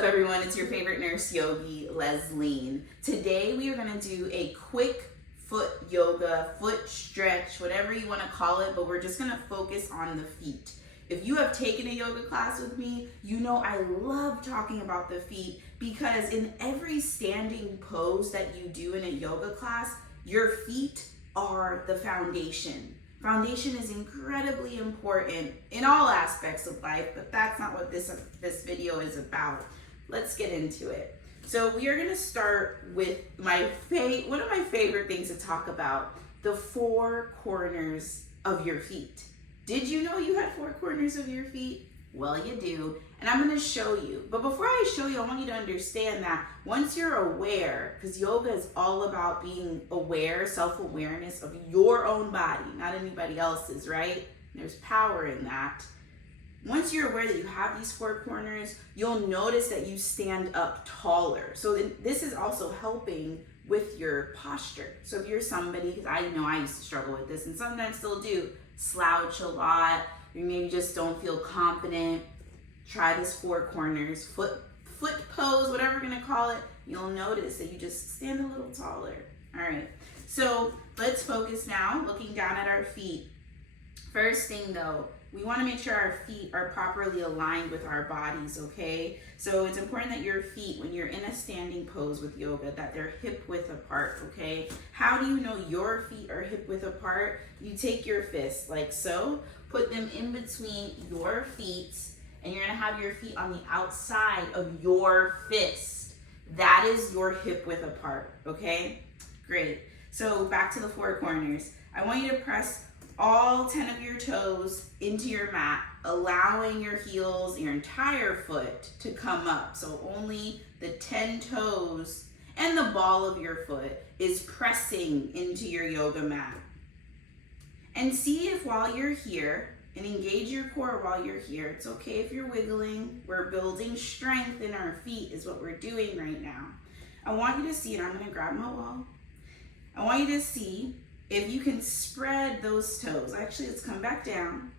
Hello everyone, it's your favorite nurse yogi, Lesline. Today we are going to do a quick foot yoga, foot stretch, whatever you want to call it, but we're just going to focus on the feet. If you have taken a yoga class with me, you know I love talking about the feet because in every standing pose that you do in a yoga class, your feet are the foundation. Foundation is incredibly important in all aspects of life, but that's not what this video is about. Let's get into it. So we are gonna start with one of my favorite things to talk about, the four corners of your feet. Did you know you had four corners of your feet? Well, you do, and I'm gonna show you. But before I show you, I want you to understand that once you're aware, because yoga is all about being aware, self-awareness of your own body, not anybody else's, right? There's power in that. Once you're aware that you have these four corners, you'll notice that you stand up taller. So this is also helping with your posture. So if you're somebody, because I know I used to struggle with this and sometimes still do, slouch a lot, you maybe just don't feel confident, try this four corners, foot pose, whatever we're gonna call it. You'll notice that you just stand a little taller. All right, so let's focus now, looking down at our feet. First thing though, we wanna make sure our feet are properly aligned with our bodies, okay? So it's important that your feet, when you're in a standing pose with yoga, that they're hip width apart, okay? How do you know your feet are hip width apart? You take your fists like so, put them in between your feet, and you're gonna have your feet on the outside of your fist. That is your hip width apart, okay? Great. So back to the four corners. I want you to press all 10 of your toes into your mat, allowing your heels, your entire foot to come up. So only the 10 toes and the ball of your foot is pressing into your yoga mat. And see if while you're here, and engage your core while you're here. It's okay if you're wiggling. We're building strength in our feet is what we're doing right now. I want you to see, and I'm gonna grab my wall. I want you to see if you can spread those toes. Actually, let's come back down.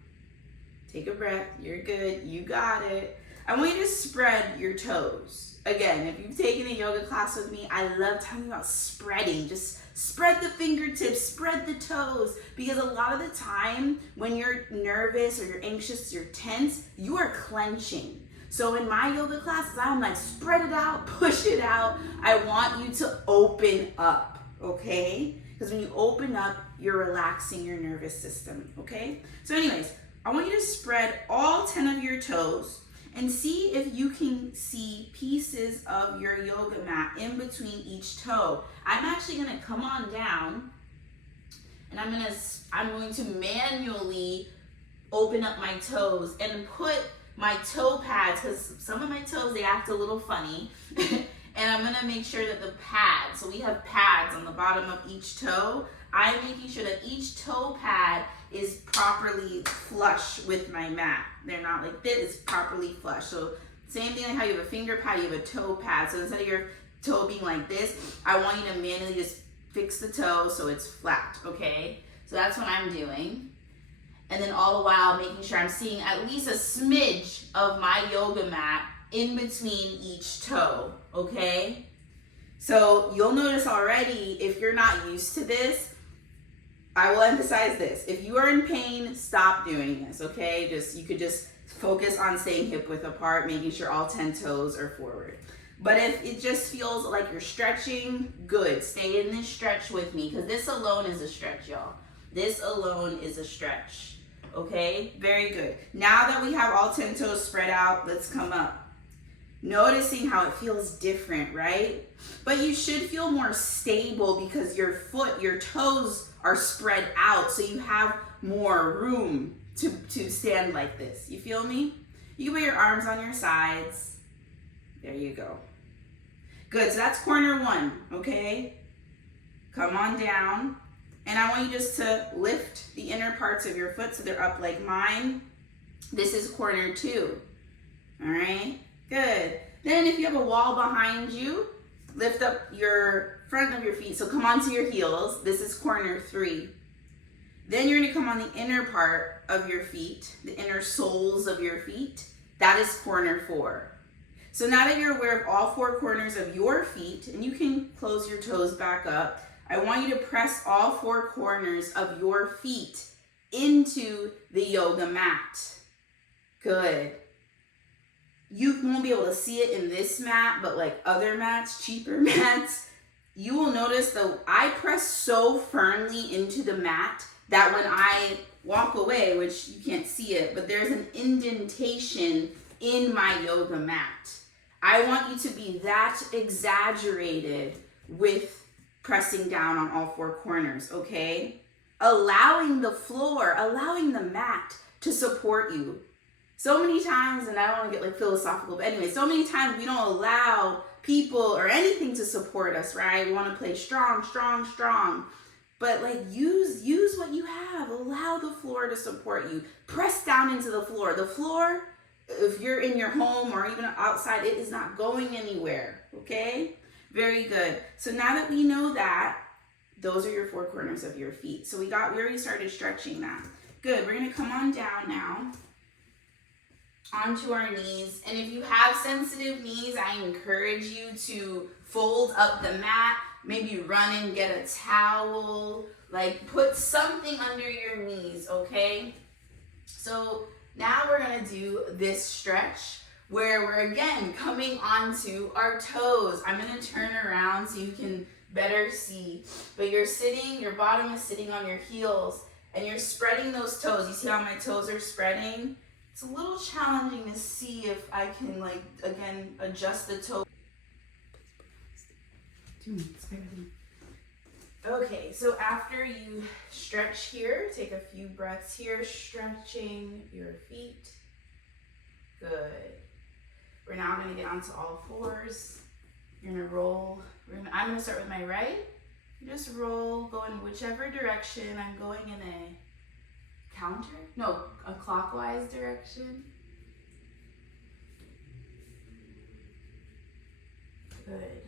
Take a breath, you're good, you got it. I want you to spread your toes. Again, if you've taken a yoga class with me, I love talking about spreading. Just spread the fingertips, spread the toes, because a lot of the time when you're nervous or you're anxious, you're tense, you are clenching. So in my yoga classes, I'm like, spread it out, push it out. I want you to open up, okay? Because when you open up, you're relaxing your nervous system, okay? So anyways, I want you to spread all 10 of your toes and see if you can see pieces of your yoga mat in between each toe. I'm actually gonna come on down and I'm going to manually open up my toes and put my toe pads, because some of my toes, they act a little funny. And I'm gonna make sure that the pads, so we have pads on the bottom of each toe. I'm making sure that each toe pad is properly flush with my mat. They're not like this, it's properly flush. So same thing like how you have a finger pad, you have a toe pad. So instead of your toe being like this, I want you to manually just fix the toe so it's flat, okay? So that's what I'm doing. And then all the while making sure I'm seeing at least a smidge of my yoga mat in between each toe, okay? So you'll notice already, if you're not used to this, I will emphasize this. If you are in pain, stop doing this, okay? You could just focus on staying hip width apart, making sure all 10 toes are forward. But if it just feels like you're stretching, good. Stay in this stretch with me, because this alone is a stretch, y'all. This alone is a stretch, okay? Very good. Now that we have all 10 toes spread out, let's come up. Noticing how it feels different, right? But you should feel more stable because your toes are spread out, so you have more room to stand like this. You feel me? You can put your arms on your sides. There you go. Good, so that's corner one, okay? Come on down. And I want you just to lift the inner parts of your foot so they're up like mine. This is corner two, all right? Good. Then if you have a wall behind you, lift up your front of your feet. So come onto your heels. This is corner three. Then you're gonna come on the inner part of your feet, the inner soles of your feet. That is corner four. So now that you're aware of all four corners of your feet, and you can close your toes back up, I want you to press all four corners of your feet into the yoga mat. Good. You won't be able to see it in this mat, but like other mats, cheaper mats, you will notice that I press so firmly into the mat that when I walk away, which you can't see it, but there's an indentation in my yoga mat. I want you to be that exaggerated with pressing down on all four corners, okay? Allowing the floor, allowing the mat to support you. So many times, and I don't want to get like philosophical, but anyway, so many times we don't allow people or anything to support us, right? We want to play strong, strong, strong. But like use what you have. Allow the floor to support you. Press down into the floor. The floor, if you're in your home or even outside, it is not going anywhere, okay? Very good. So now that we know that, those are your four corners of your feet. So we already started stretching that. Good, we're gonna come on down now onto our knees. And if you have sensitive knees, I encourage you to fold up the mat, maybe run and get a towel, like put something under your knees, okay? So now we're gonna do this stretch where we're again coming onto our toes. I'm gonna turn around so you can better see, but you're sitting, your bottom is sitting on your heels and you're spreading those toes. You see how my toes are spreading? It's a little challenging to see if I can like, again, adjust the toe. 2 minutes, barely. Okay, so after you stretch here, take a few breaths here, stretching your feet. Good. We're now gonna get onto all fours. You're gonna roll. I'm gonna start with my right. You just roll, go in whichever direction. I'm going in a clockwise direction. Good.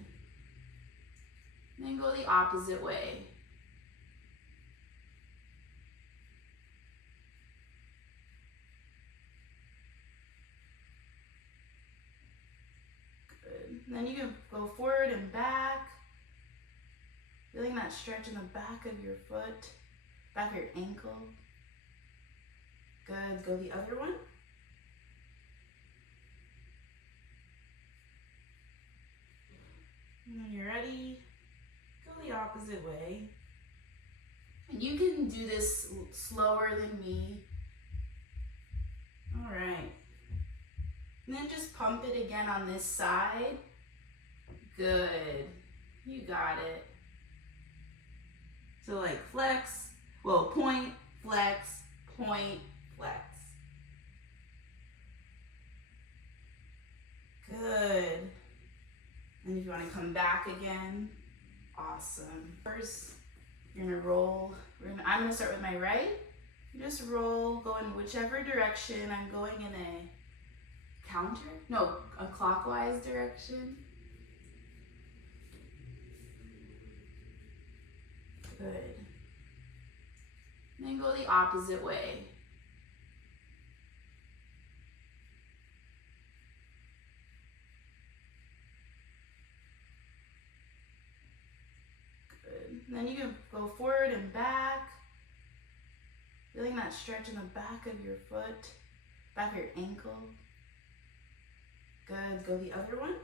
And then go the opposite way. Good. And then you can go forward and back. Feeling that stretch in the back of your foot, back of your ankle. Good, go the other one. And when you're ready, go the opposite way. And you can do this slower than me. All right. And then just pump it again on this side. Good, you got it. So like flex, well, point, flex, point, flex. Good. And if you want to come back again, awesome. First, you're gonna roll. I'm gonna start with my right. You just roll, go in whichever direction. I'm going in a clockwise direction. Good. And then go the opposite way. Good. And then you can go forward and back. Feeling that stretch in the back of your foot, back of your ankle. Good. Go the other one.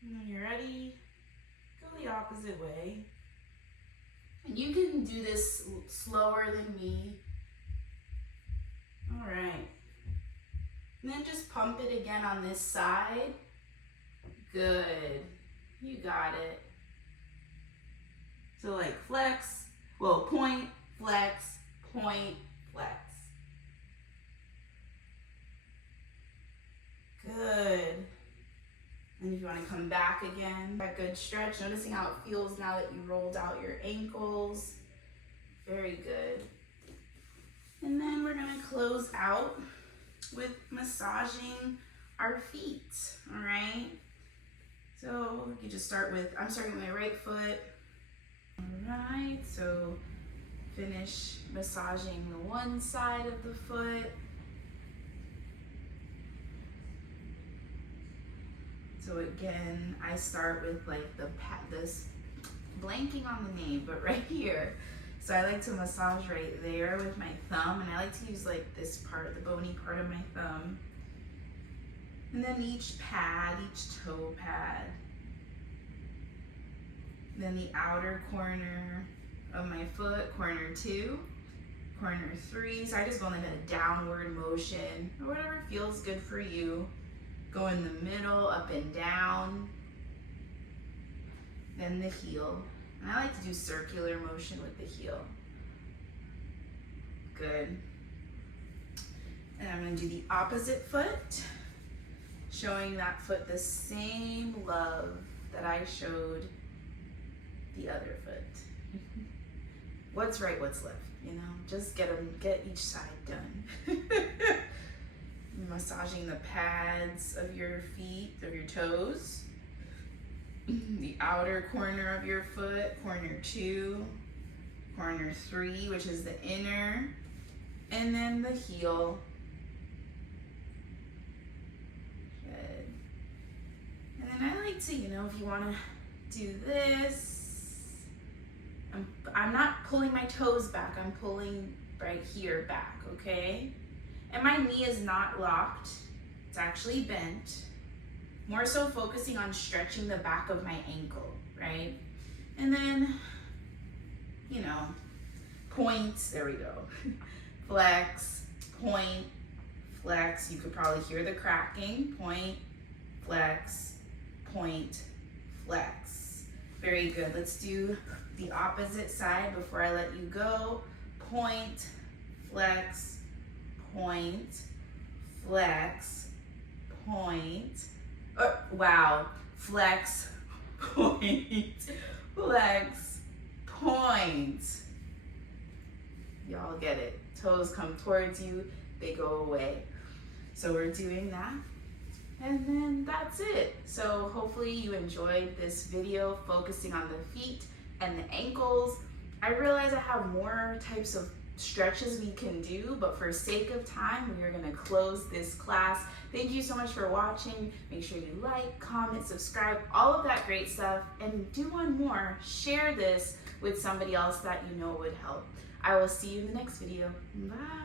And when you're ready, go the opposite way. And you can do this slower than me. All right. And then just pump it again on this side. Good. You got it. So like flex, well, point, flex, point, flex. Good. And if you want to come back again, a good stretch, noticing how it feels now that you rolled out your ankles. Very good. And then we're going to close out with massaging our feet, all right? So you just start with, I'm starting with my right foot. All right, so finish massaging the one side of the foot. So again, I start with like this, blanking on the name, but right here. So I like to massage right there with my thumb, and I like to use like this part, the bony part of my thumb. And then each pad, each toe pad. Then the outer corner of my foot, corner 2, corner 3. So I just go in a downward motion, or whatever feels good for you. Go in the middle, up and down. Then the heel. And I like to do circular motion with the heel. Good. And I'm gonna do the opposite foot, showing that foot the same love that I showed the other foot. What's right, what's left, you know? Just get each side done. Massaging the pads of your feet, of your toes. The outer corner of your foot, corner 2, corner 3, which is the inner, and then the heel. Good. And then I like to, you know, if you want to do this, I'm not pulling my toes back, I'm pulling right here back, okay? And my knee is not locked, it's actually bent. More so focusing on stretching the back of my ankle, right? And then, you know, points, there we go. Flex, point, flex. You could probably hear the cracking. Point, flex, point, flex. Very good. Let's do the opposite side before I let you go. Point, flex, point, flex, point. Oh, wow. Flex, point, flex, point. Y'all get it. Toes come towards you, they go away. So we're doing that. And then that's it. So hopefully you enjoyed this video focusing on the feet and the ankles. I realize I have more types of stretches we can do, but for sake of time, we are gonna close this class. Thank you so much for watching. Make sure you like, comment, subscribe, all of that great stuff. And do one more, share this with somebody else that you know would help. I will see you in the next video. Bye.